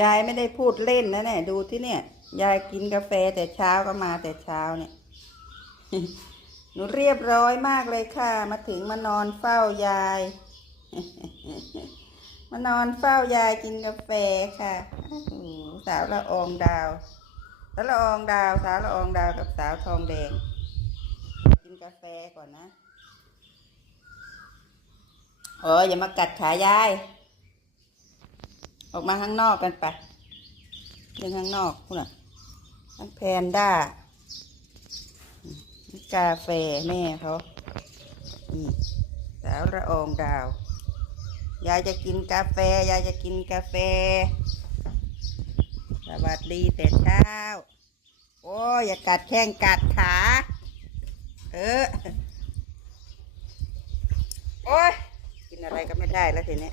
ยายไม่ได้พูดเล่นนะเนี่ยดูที่เนี่ยยายกินกาแฟแต่เช้าก็มาแต่เช้าเนี่ย หนูเรียบร้อยมากเลยค่ะมาถึงมานอนเฝ้ายาย มานอนเฝ้ายายกินกาแฟค่ะสาวละอองดาวสาวละอองดาวสาวละอองดาวกับสาวทองแดงกินกาแฟก่อนนะอย่ามากัดขายายออกมาข้างนอกกันไปเดินข้างนอกคุณน่ะทั้งแพนด้ากาแฟแม่เขาสาวละอองดาวยายจะกินกาแฟยายจะกินกาแฟสวัสดีแต่เช้าโอ้ยอย่ากัดแข้งกัดขาโอ้ยกินอะไรก็ไม่ได้แล้วทีนี้